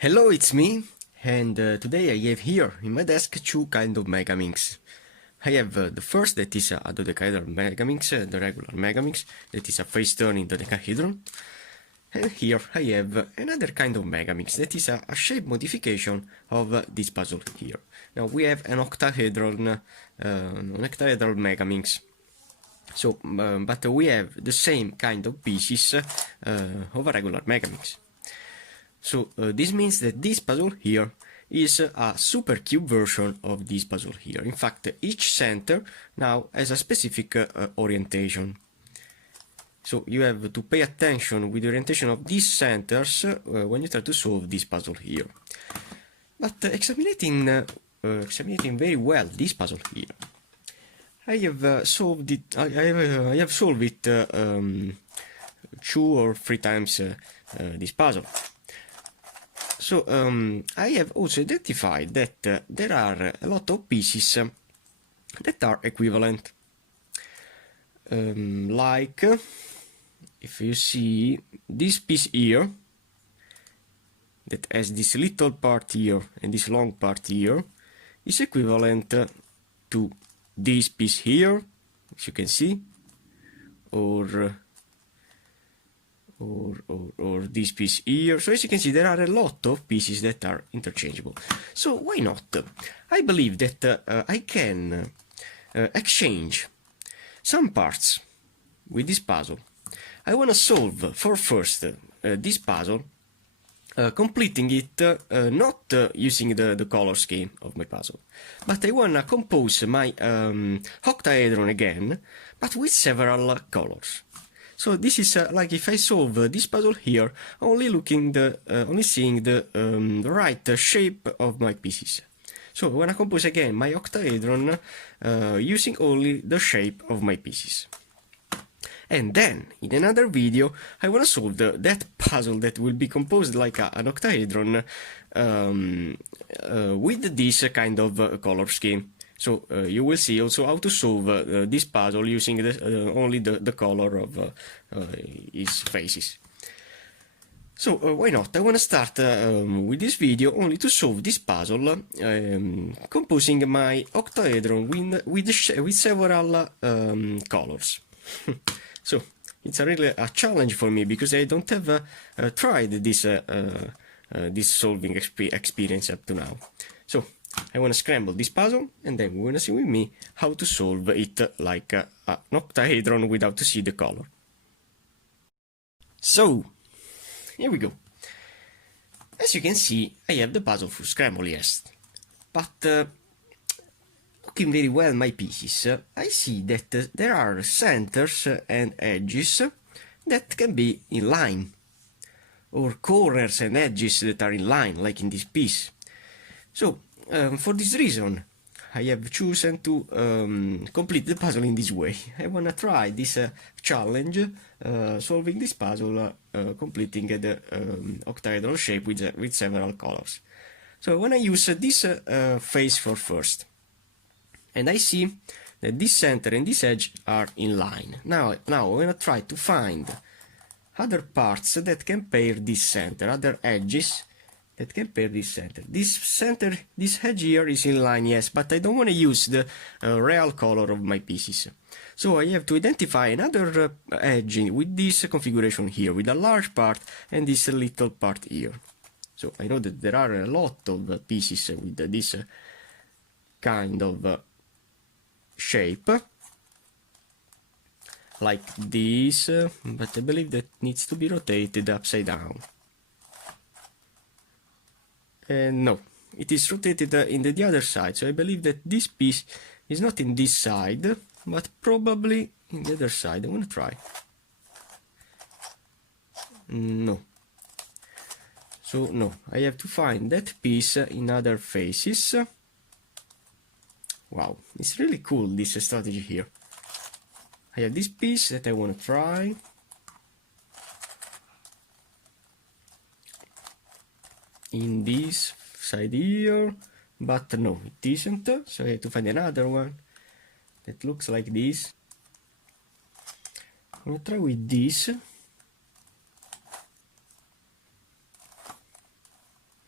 Hello, it's me, and today I have here in my desk two kind of Megaminx. I have the first that is a dodecahedron Megaminx, the regular Megaminx, that is a face-turning dodecahedron. And here I have another kind of Megaminx that is a shape modification of this puzzle here. Now we have an octahedron Megaminx. So, but we have the same kind of pieces of a regular Megaminx. So this means that this puzzle here is a supercube version of this puzzle here. In fact, each center now has a specific orientation. So you have to pay attention with the orientation of these centers when you try to solve this puzzle here. But examining very well this puzzle here, I have solved it. I have solved it 2 or 3 times this puzzle. So I have also identified that there are a lot of pieces that are equivalent. Like, if you see this piece here, that has this little part here and this long part here, is equivalent to this piece here, as you can see, or this piece here. So as you can see, there are a lot of pieces that are interchangeable. So why not? I believe that I can exchange some parts with this puzzle. I want to solve for first this puzzle, completing it not using the color scheme of my puzzle, but I want to compose my octahedron again, but with several colors. So this is like if I solve this puzzle here, only seeing the right shape of my pieces. So I want to compose again my octahedron using only the shape of my pieces. And then, in another video, I want to solve that puzzle that will be composed like an octahedron with this kind of color scheme. So you will see also how to solve this puzzle using only the color of its faces. So why not? I want to start with this video only to solve this puzzle, composing my octahedron with several colors. So it's really a challenge for me because I don't have tried this solving experience up to now. So I want to scramble this puzzle, and then we're going to see with me how to solve it like an octahedron without to see the color. So, here we go. As you can see, I have the puzzle for scramble, yes. But looking very well my pieces, I see that there are centers and edges that can be in line, or corners and edges that are in line, like in this piece. So, for this reason, I have chosen to complete the puzzle in this way. I want to try this challenge, solving this puzzle, completing the octahedral shape with several colors. So I want to use this face for first. And I see that this center and this edge are in line. Now I'm going to try to find other parts that can pair this center, other edges that can pair this center. This edge here is in line, yes, but I don't want to use the real color of my pieces. So I have to identify another edge with this configuration here, with a large part and this little part here. So I know that there are a lot of pieces with this kind of shape, like this, but I believe that needs to be rotated upside down. And no, it is rotated in the other side, so I believe that this piece is not in this side, but probably in the other side. I want to try. No. So no, I have to find that piece in other faces. Wow, it's really cool, this strategy here. I have this piece that I want to try. In this side here, but no, it isn't, so I have to find another one that looks like this. I'm gonna try with this.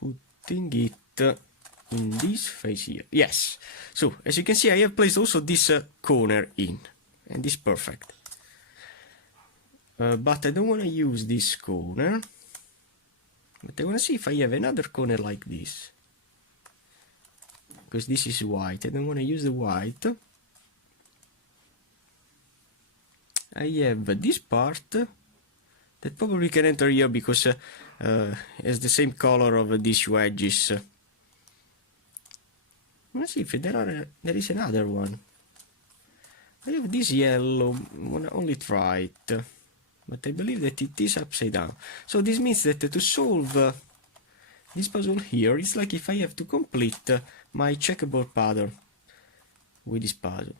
putting it in this face here. Yes. So as you can see, I have placed also this corner in, and this is perfect. But I don't want to use this corner. But I want to see if I have another corner like this. Because this is white. I don't want to use the white. I have this part that probably can enter here because has the same color of these wedges. Let's see if there is another one. I have this yellow. I want to only try it. But I believe that it is upside down. So this means that to solve this puzzle here, it's like if I have to complete my checkerboard pattern with this puzzle.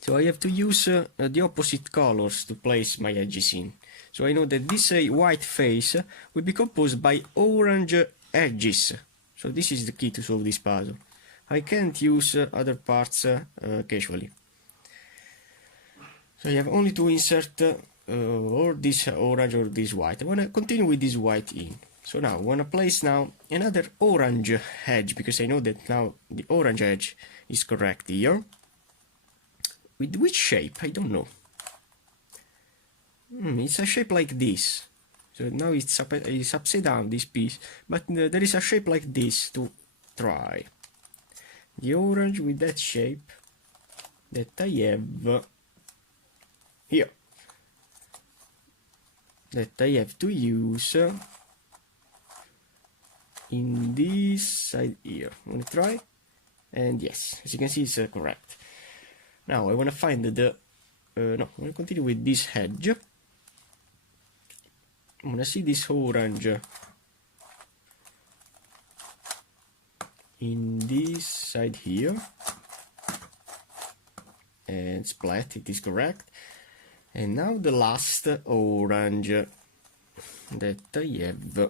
So I have to use the opposite colors to place my edges in. So I know that this white face will be composed by orange edges. So this is the key to solve this puzzle. I can't use other parts casually. So you have only to insert or this orange or this white. I want to continue with this white in. So now I want to place now another orange edge, because I know that now the orange edge is correct here. With which shape? I don't know. It's a shape like this. So now it's upside down, this piece. But there is a shape like this to try. The orange with that shape that I have here. That I have to use in this side here. Want to try? And yes, as you can see, it's correct. Now I want to find the no, I want to continue with this edge. I want to see this orange in this side here, and splat, it is correct. And now the last orange that I have.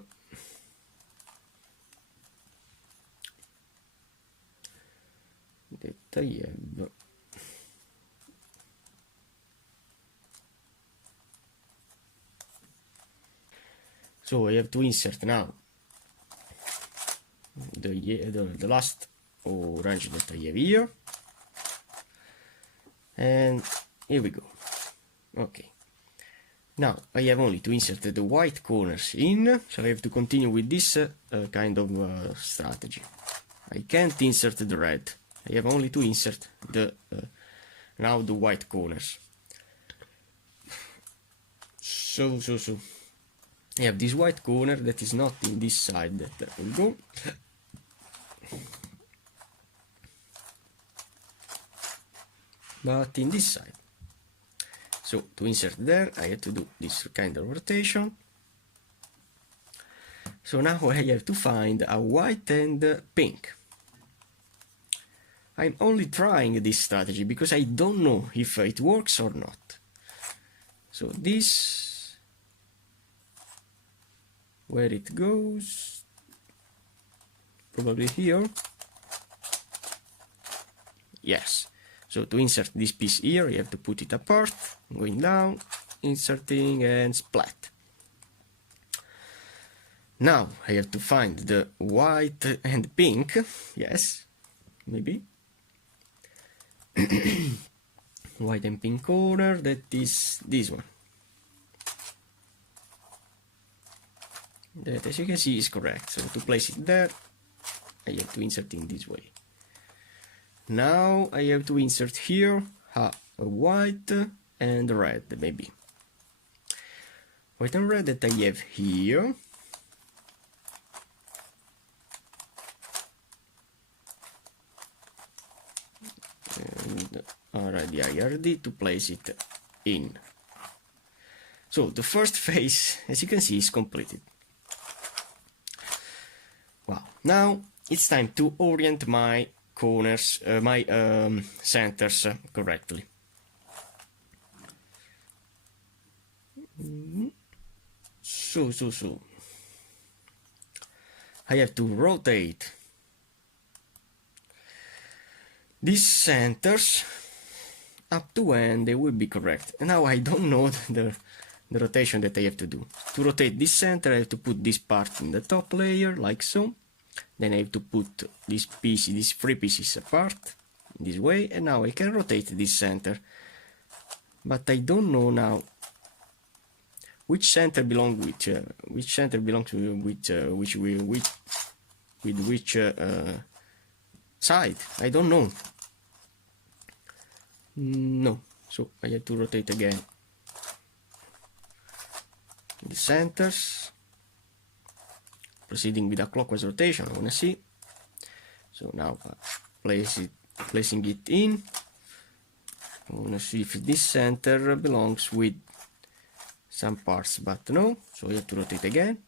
So I have to insert now the last orange that I have here, and here we go. Okay, now I have only to insert the white corners in, so I have to continue with this kind of strategy. I can't insert the red. I have only to insert the now the white corners. So I have this white corner that is not in this side. That will go. But in this side. So to insert there, I have to do this kind of rotation. So now I have to find a white and pink. I'm only trying this strategy because I don't know if it works or not. So this, where it goes, probably here. Yes. So to insert this piece here, you have to put it apart, going down, inserting, and splat. Now I have to find the white and pink. Yes, maybe. White and pink corner, that is this one. That, as you can see, is correct. So to place it there, I have to insert in this way. Now I have to insert here a white and red, maybe. White and red that I have here. And already I ready to place it in. So the first phase, as you can see, is completed. Wow, now it's time to orient my corners, my centers correctly. So I have to rotate these centers up to when they will be correct. And now I don't know the rotation that I have to do. To rotate this center, I have to put this part in the top layer, like so. Then I have to put these pieces, these three pieces apart, in this way, and now I can rotate this center. But I don't know now which center belongs to which side. I don't know. No, so I have to rotate again the centers, proceeding with a clockwise rotation. I wanna see. So now placing it in. I wanna see if this center belongs with some parts, but no, so I have to rotate again.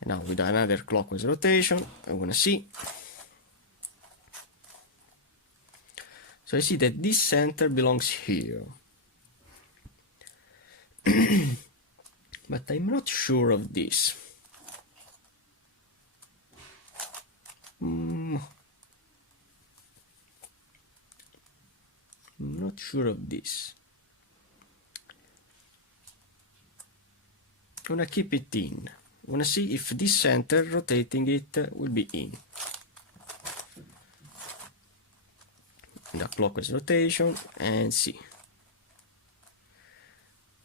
And now with another clockwise rotation, I wanna see. So I see that this center belongs here. But I'm not sure of this. I'm not sure of this. I wanna keep it in. I wanna see if this center, rotating it, will be in. The clockwise rotation, and see.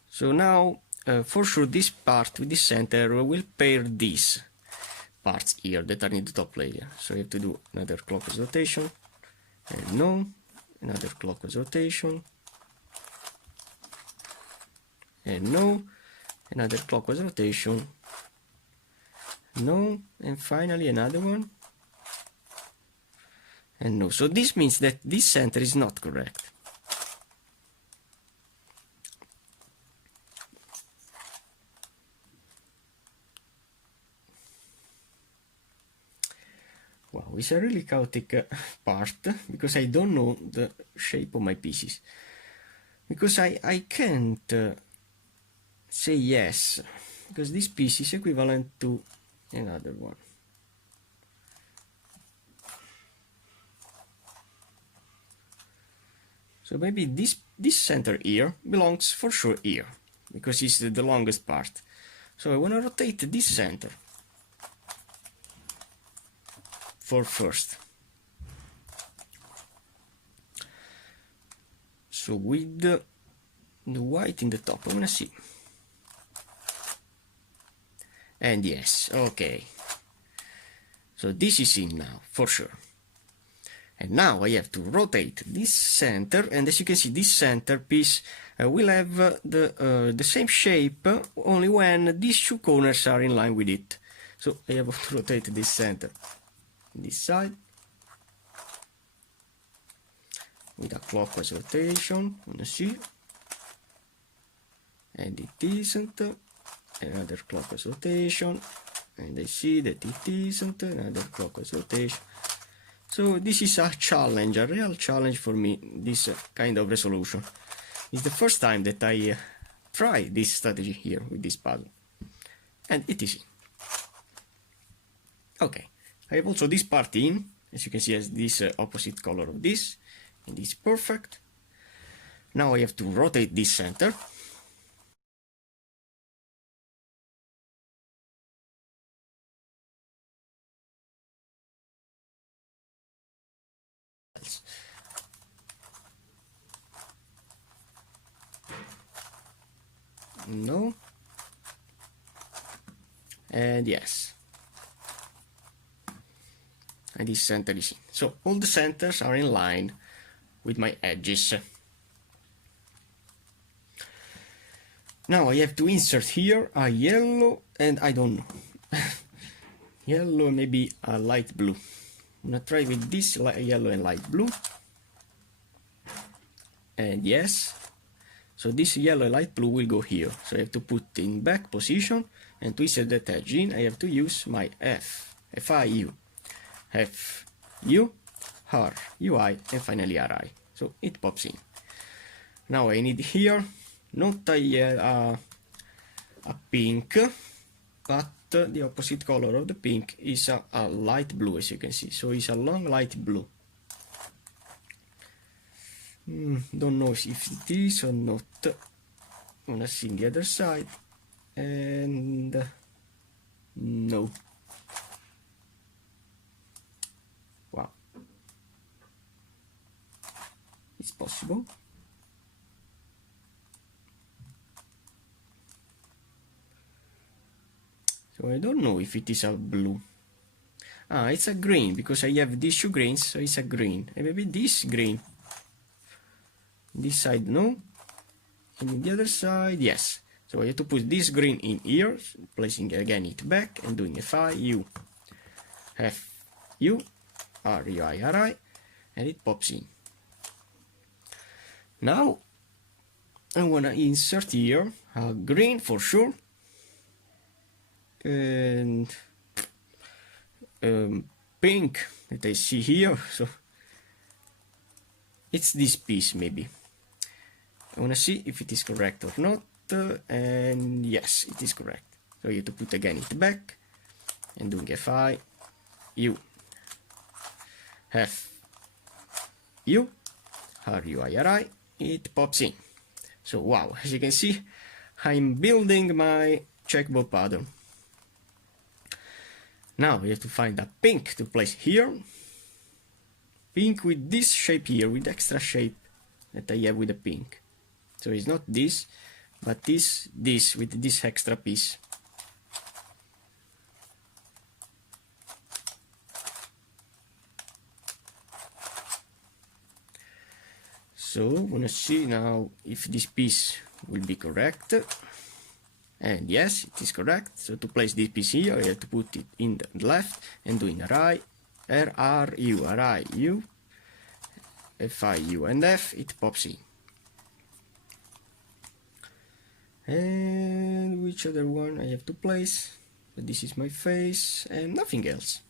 So now, for sure, this part with this center will pair these parts here that are in the top layer. So you have to do another clockwise rotation, and no, another clockwise rotation, and no, another clockwise rotation, no, and finally another one, and no. So this means that this center is not correct. Wow, it's a really chaotic part, because I don't know the shape of my pieces. Because I can't say yes, because this piece is equivalent to another one. So maybe this center here belongs for sure here, because it's the longest part. So I want to rotate this center for first. So with the white in the top, I want to see. And yes, okay. So this is in now, for sure. And now I have to rotate this center, and as you can see, this center piece will have the same shape, only when these two corners are in line with it. So I have to rotate this center this side with a clockwise rotation, wanna see, and it isn't. Another clockwise rotation, and I see that it isn't. Another clockwise rotation. So this is a challenge, a real challenge for me, this kind of resolution. It's the first time that I try this strategy here with this puzzle, and it is in. Okay, I have also this part in, as you can see, as this opposite color of this, and it's perfect. Now I have to rotate this center. No, and yes, and this center is in. So all the centers are in line with my edges. Now I have to insert here a yellow, and I don't know, yellow, maybe a light blue. I'm gonna try with this yellow and light blue, and yes. So this yellow and light blue will go here. So I have to put in back position, and to insert that edge in, I have to use my FIU, R, UI, and finally RI. So it pops in. Now I need here not a pink, but the opposite color of the pink is a light blue, as you can see. So it's a long light blue. Don't know if it is or not. Wanna see the other side, and no. Wow, it's possible. So I don't know if it is a blue. Ah, it's a green, because I have these 2 greens, so it's a green. And maybe this green. This side, no. And in the other side, yes. So I have to put this green in here, placing again it back, and doing Fi, U, F, U, R, U, I, R, I, and it pops in. Now, I want to insert here a green for sure, and pink that I see here, so it's this piece maybe. I want to see if it is correct or not, and yes, it is correct. So you have to put again it back, and doing Fi, U, F, U, R, U, I, R, I, it pops in. So wow, as you can see, I'm building my checkboard pattern. Now we have to find a pink to place here. Pink with this shape here, with extra shape that I have with the pink. So it's not this, but this with this extra piece. So I want to see now if this piece will be correct. And yes, it is correct. So to place this piece here, I have to put it in the left and doing R, U, R, I, U, F, I, U, and F, it pops in. And which other one I have to place? This is my face and nothing else.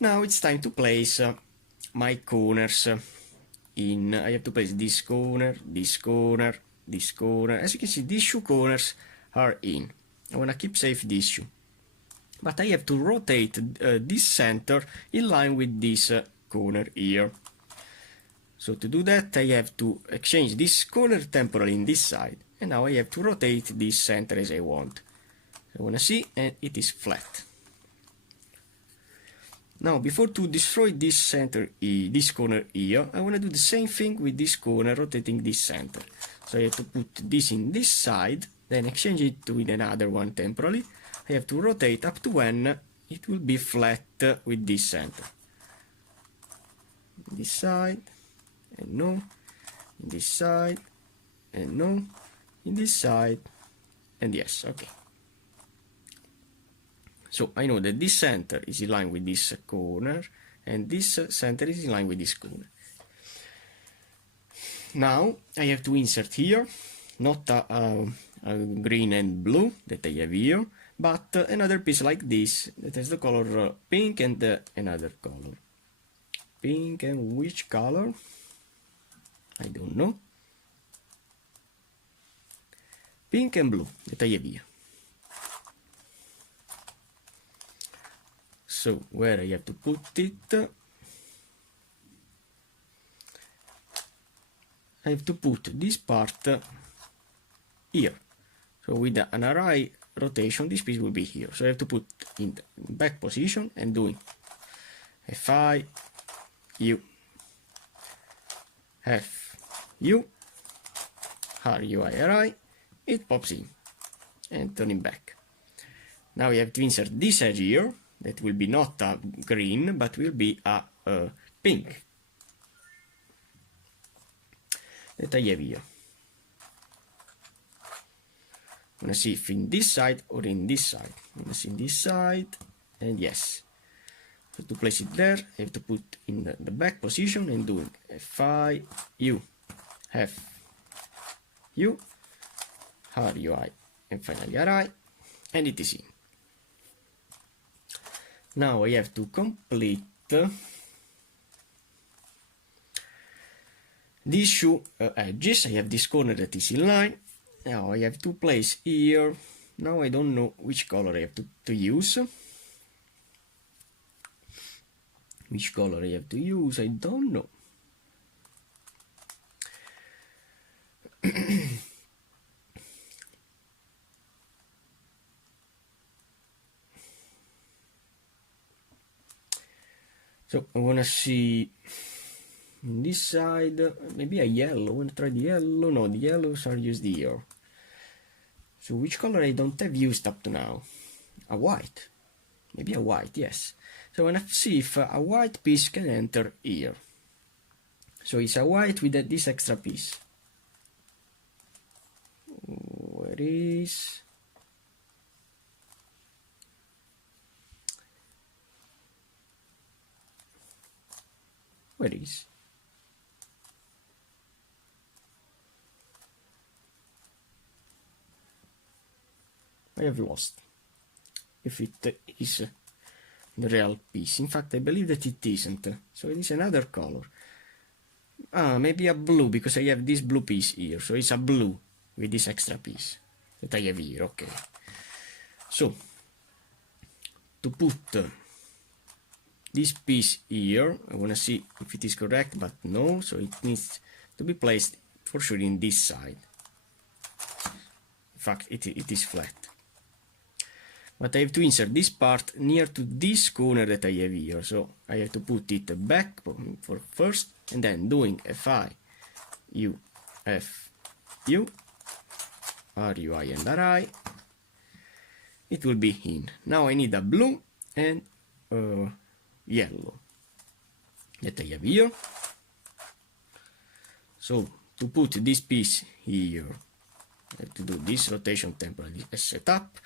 Now it's time to place my corners. I have to place this corner, this corner, this corner. As you can see, these 2 corners are in. I want to keep safe these 2. But I have to rotate this center in line with this corner here. So to do that, I have to exchange this corner temporarily in this side. And now I have to rotate this center as I want. I want to see, and it is flat. Now, before to destroy this center, this corner here, I want to do the same thing with this corner, rotating this center. So I have to put this in this side, then exchange it with another one temporarily. I have to rotate up to when it will be flat with this center. This side, and no. This side, and no. In this side, and yes, okay. So I know that this center is in line with this corner, and this center is in line with this corner. Now I have to insert here, not a green and blue that I have here, but another piece like this that has the color pink and another color. Pink and which color? I don't know. Pink and blue that I have here. So where I have to put it? I have to put this part here. So with an array rotation, this piece will be here. So I have to put in the back position and doing Fi, U, F, U, R, U, I, R, I, it pops in and turning back. Now we have to insert this edge here, that will be not a green, but will be a pink, that I have here. I'm gonna see if in this side or in this side. I'm gonna see in this side, and yes. So to place it there, I have to put in the back position and doing Fi, U, F, U, R, U, I, and finally R, I, and it is in. Now I have to complete these 2 edges. I have this corner that is in line. Now I have to place here. Now I don't know which color I have to use. Which color I have to use, I don't know. So I wanna see on this side, maybe a yellow. I wanna try the yellow. No, the yellows are used here. So which color I don't have used up to now? A white. Maybe a white, yes. So I wanna see if a white piece can enter here. So it's a white with this extra piece. Where is? Where is? I have lost. If it is the real piece. In fact, I believe that it isn't. So it is another color. Ah, maybe a blue, because I have this blue piece here. So it's a blue with this extra piece that I have here. Okay. So, to put this piece here, I want to see if it is correct, but no. So it needs to be placed for sure in this side. In fact, it is flat. But I have to insert this part near to this corner that I have here. So I have to put it back for first, and then doing Fi, U, F, U, R, U, I, and R, I. It will be in. Now I need a blue and yellow that I have here. So to put this piece here, I have to do this rotation temporarily as setup.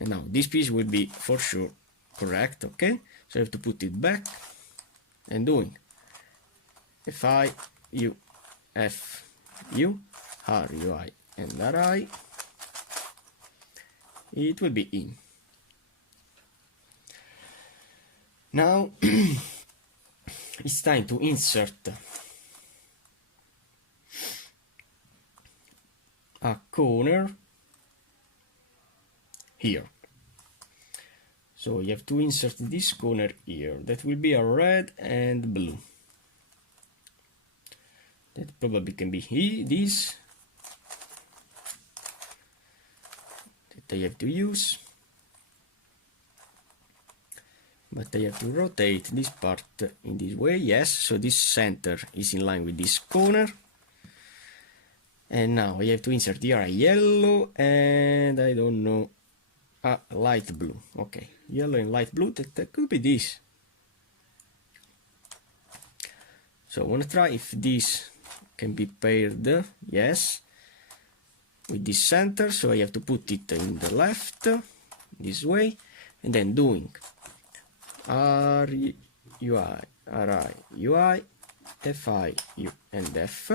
And now this piece will be for sure correct, okay? So I have to put it back and doing Fi, U, F, U, R, U, I, and R, I. It will be in. Now it's time to insert a corner here. So you have to insert this corner here. That will be a red and blue. That probably can be this that I have to use. But I have to rotate this part in this way, yes, so this center is in line with this corner. And now I have to insert here a yellow and I don't know, a light blue. Okay, yellow and light blue, that could be this. So I want to try if this can be paired, yes, with this center. So I have to put it in the left, this way, and then doing R, U, I, R, I, U, I, F, I, U, and F.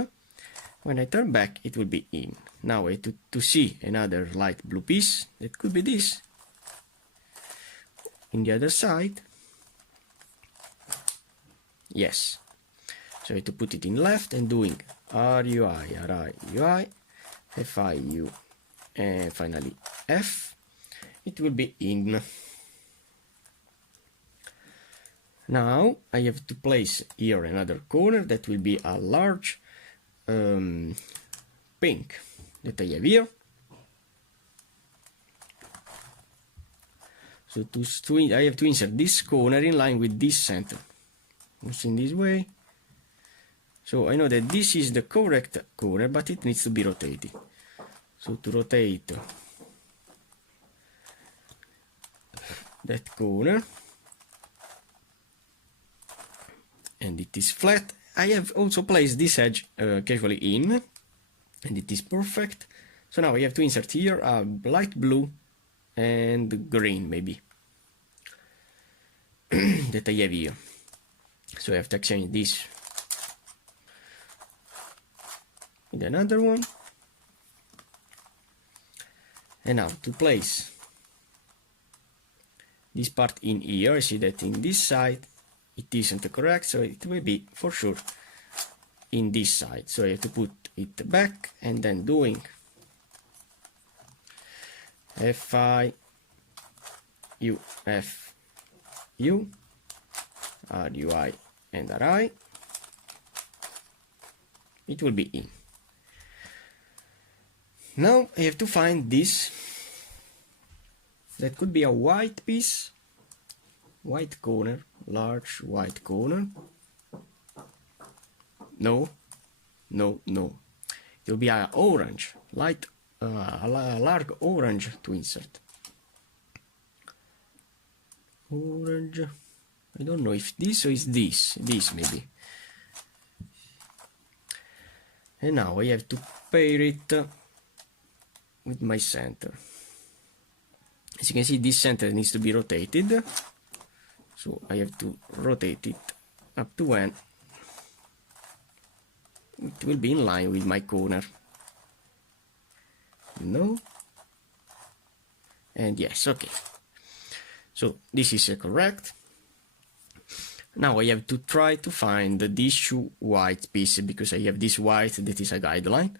When I turn back, it will be in. Now I have to see another light blue piece. That could be this. In the other side. Yes. So I have to put it in left and doing R, U, I, R, I, U, I, F, I, U, and finally F. It will be in. Now I have to place here another corner that will be a large pink that I have here. So I have to insert this corner in line with this center. It's in this way. So I know that this is the correct corner, but it needs to be rotated. So to rotate that corner, and it is flat. I have also placed this edge casually in, and it is perfect. So now I have to insert here a light blue and green, maybe, that I have here. So I have to exchange this with another one. And now to place this part in here, I see that in this side it isn't correct, so it will be for sure in this side. So I have to put it back and then doing Fi, U, F, U, R, U, I, and R, I. It will be in. Now I have to find this. That could be a white piece, white corner, large white corner. No, no, no. It will be a orange, light, a large orange to insert. Orange. I don't know if this or is this. This maybe. And now I have to pair it with my center. As you can see, this center needs to be rotated. So I have to rotate it up to when it will be in line with my corner. No. And yes, okay. So this is correct. Now I have to try to find this white piece, because I have this white that is a guideline.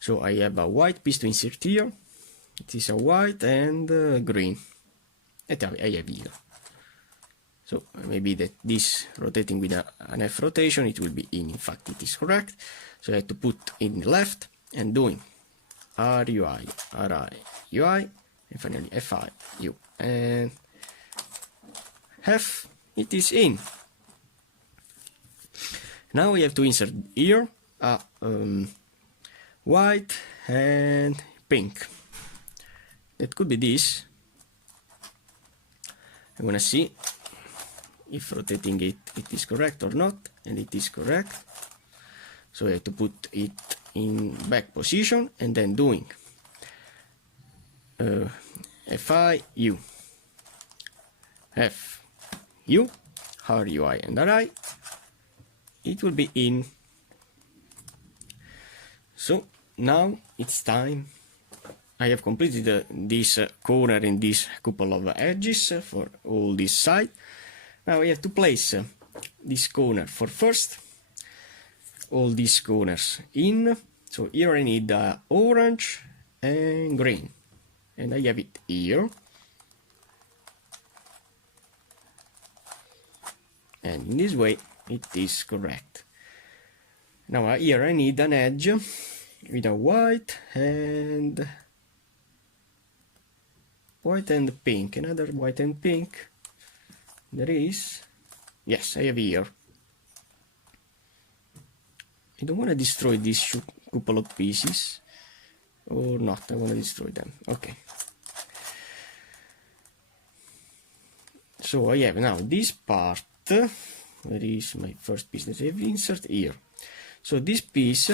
So I have a white piece to insert here. It is a white and green that I have here. So maybe that this rotating with an F rotation, it will be in. In fact, it is correct. So I have to put in the left and doing RUI, RI, UI, and finally FI, U. And F, it is in. Now we have to insert here a white and pink. That could be this. I want to see if rotating it is correct or not, and it is correct. So I have to put it in back position and then doing FI, U, F, U, R, U, I, and RI. It will be in. So now it's time. I have completed this corner in this couple of edges for all this side. Now I have to place this corner for first, all these corners in. So here I need orange and green, and I have it here. And in this way it is correct. Now here I need an edge with a white and pink, another white and pink. There is, yes, I have here. I don't want to destroy this couple of pieces, or not, I want to destroy them. Okay. So I have now this part. Where is my first piece that I have inserted here? So this piece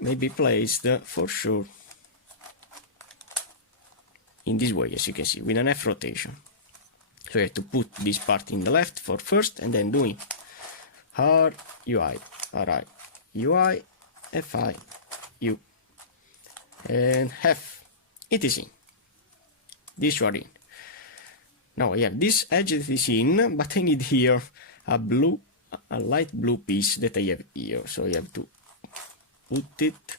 may be placed for sure in this way, as you can see, with an F rotation. So I have to put this part in the left for first, and then doing R, UI, RI, UI, FI, U, and F. It is in. This you are in. Now I have this edge that is in, but I need here a light blue piece that I have here. So I have to put it.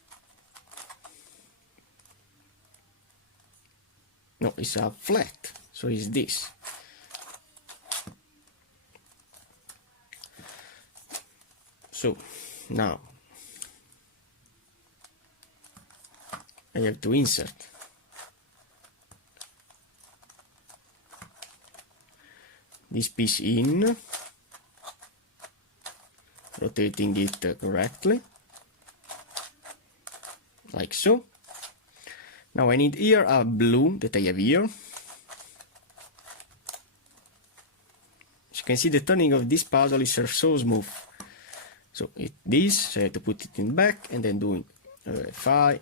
No, it's a flat. So it's this. So now I have to insert this piece in, rotating it correctly, like so. Now I need here a blue that I have here. As you can see, the turning of this puzzle is so smooth. So so I have to put it in back, and then doing Fi,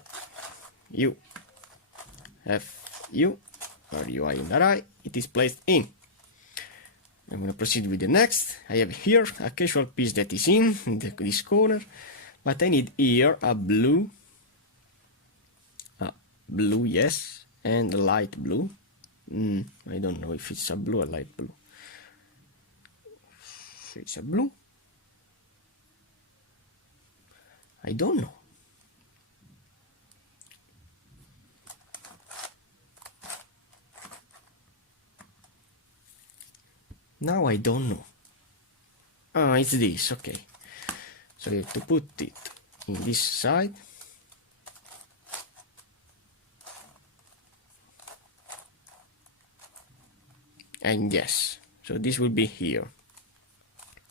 U, F, U, or UI and RI, it is placed in. I'm going to proceed with the next. I have here a casual piece that is in this corner, but I need here a blue, yes, and a light blue. I don't know if it's a blue or light blue. It's a blue. I don't know. Now I don't know. Ah, it's this, okay. So you have to put it in this side. and yes. So this will be here.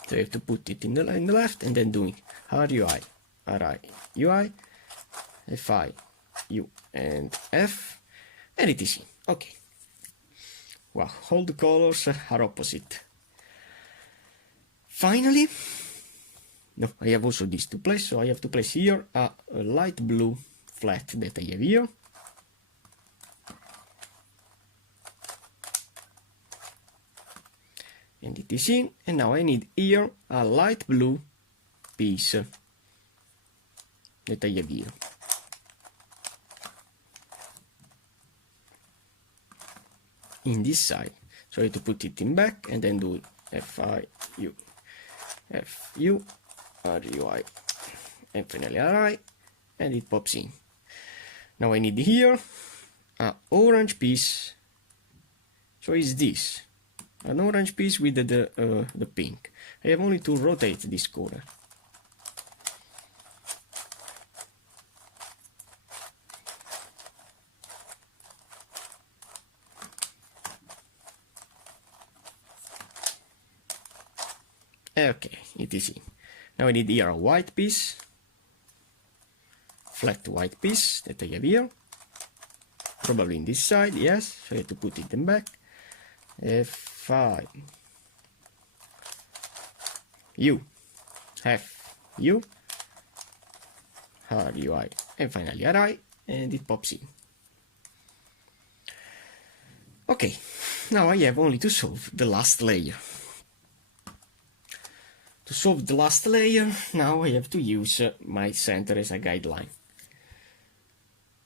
So you have to put it in the left, and then doing RUI, RI, UI, FI, U, and F, and it is in. Okay. Wow, all the colors are opposite. Finally, no, I have also this to place, so I have to place here a light blue flat that I have here. And it is in, and now I need here a light blue piece that I have here. In this side, so I have to put it in back and then do FI, U, F, U, R, U, I, and finally RI, and it pops in. Now I need here an orange piece, so it's this, an orange piece with the pink. I have only to rotate this corner. Okay, it is in. Now I need here a white piece, flat white piece that I have here, probably in this side, yes, so I have to put it in back. F5, U, F, U, R, U, I, and finally RI, and it pops in. Okay, now I have only to solve the last layer. To solve the last layer, now I have to use my center as a guideline.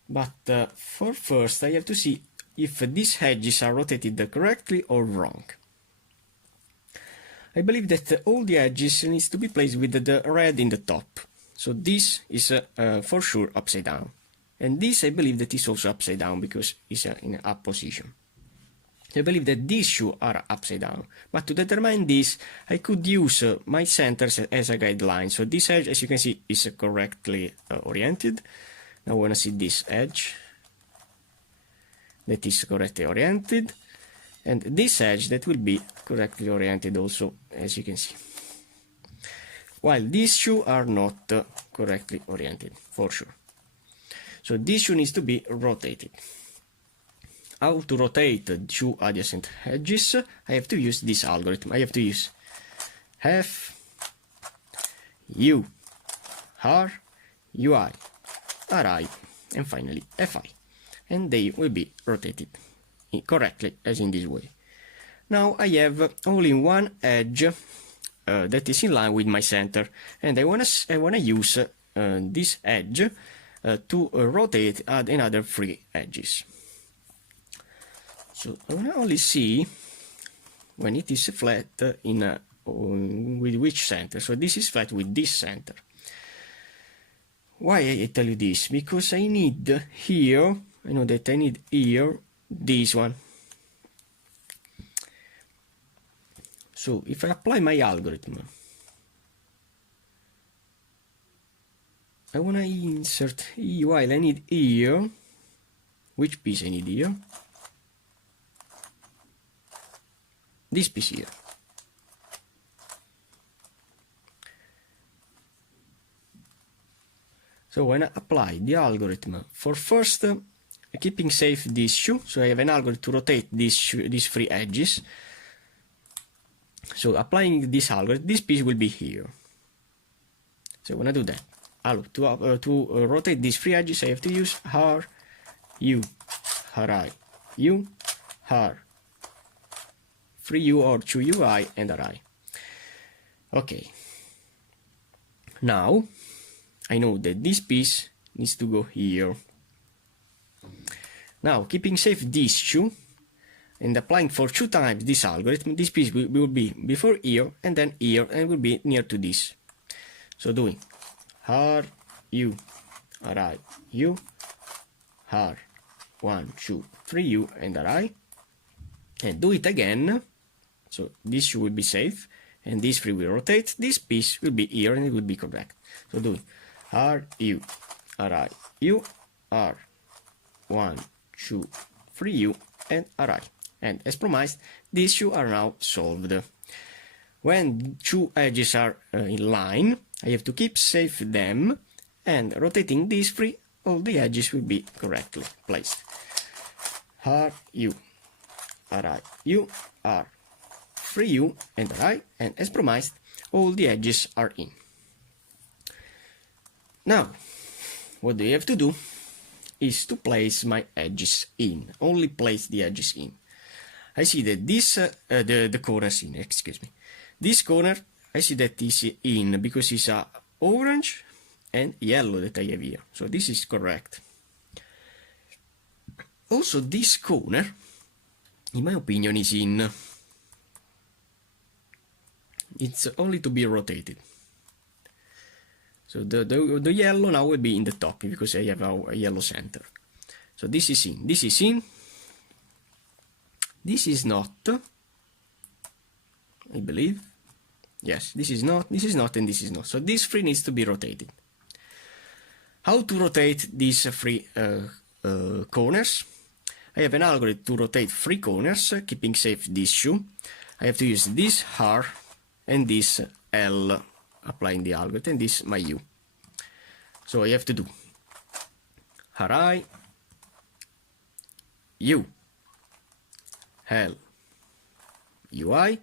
But for first I have to see if these edges are rotated correctly or wrong. I believe that all the edges needs to be placed with the red in the top. So this is for sure upside down. And this I believe that is also upside down because it's in an up position. I believe that these shoes are upside down, but to determine this, I could use my centers as a guideline. So this edge, as you can see, is correctly oriented. Now I want to see this edge that is correctly oriented, and this edge that will be correctly oriented also, as you can see. While these shoes are not correctly oriented, for sure. So this shoe needs to be rotated. How to rotate two adjacent edges? I have to use this algorithm. I have to use F, U, R, UI, RI, and finally FI. And they will be rotated correctly, as in this way. Now I have only one edge that is in line with my center, and I wanna use this edge to rotate another 3 edges. So I want to only see when it is flat with which center. So this is flat with this center. Why I tell you this? Because I need here, I know that I need here this one. So if I apply my algorithm, I want to insert while I need here, which piece I need here? This piece here. So when I apply the algorithm for first keeping safe this shoe, so I have an algorithm to rotate these 3 edges. So applying this algorithm, this piece will be here. So when I do that, to rotate these 3 edges, I have to use R, U, RI, U, R, 3U or 2UI and RI. Okay. Now I know that this piece needs to go here. Now, keeping safe this shoe and applying for 2 times this algorithm, this piece will be before here and then here and will be near to this. So doing R, U, RI, U, R, 1, 2, 3U and RI, and do it again. So this shoe will be safe and this 3 will rotate. This piece will be here and it will be correct. So doing R, U, RI, U, R, 1, 2, 3U and RI. And as promised, these two are now solved. When two edges are in line, I have to keep safe them, and rotating these three, all the edges will be correctly placed. R, U, R, I, U, R, 3U, and R, I, and as promised, all the edges are in. Now, what do you have to do is to place my edges in, only place the edges in. I see that this, the corners in, excuse me. This corner, I see that is in because it's a orange and yellow that I have here. So this is correct. Also, this corner, in my opinion, is in. It's only to be rotated. So the yellow now will be in the top because I have a yellow center. So this is in. This is in. This is not. I believe. Yes, this is not, and this is not. So this three needs to be rotated. How to rotate these three corners? I have an algorithm to rotate three corners, keeping safe these two. I have to use this R and this L, applying the algorithm, and this my U. So I have to do RI, U, L, UI,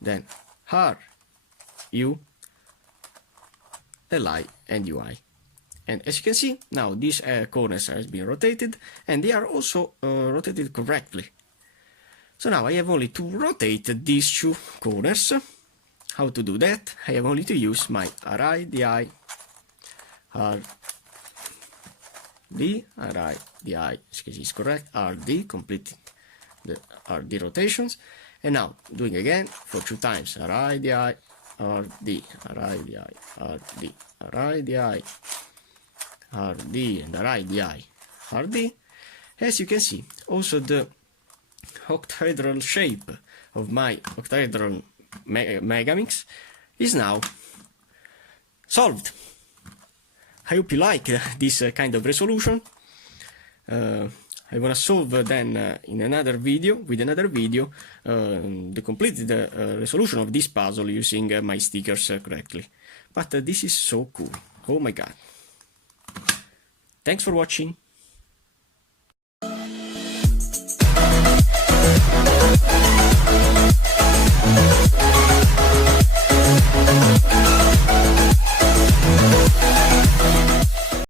then R, U, Li, and UI. And as you can see, now these corners have been rotated, and they are also rotated correctly. So now I have only to rotate these two corners. How to do that? I have only to use my RI, DI, RD, RI, DI, excuse me, is correct, RD, completing the RD rotations. And now, doing again for 2 times, RI, DI, RD, RI, DI, RD, RI, DI, RD, and RI, DI, RD. As you can see, also the octahedral shape of my Octahedron Megaminx is now solved. I hope you like this kind of resolution. I want to solve then in another video, the completed resolution of this puzzle using my stickers correctly. But this is so cool. Oh my god. Thanks for watching.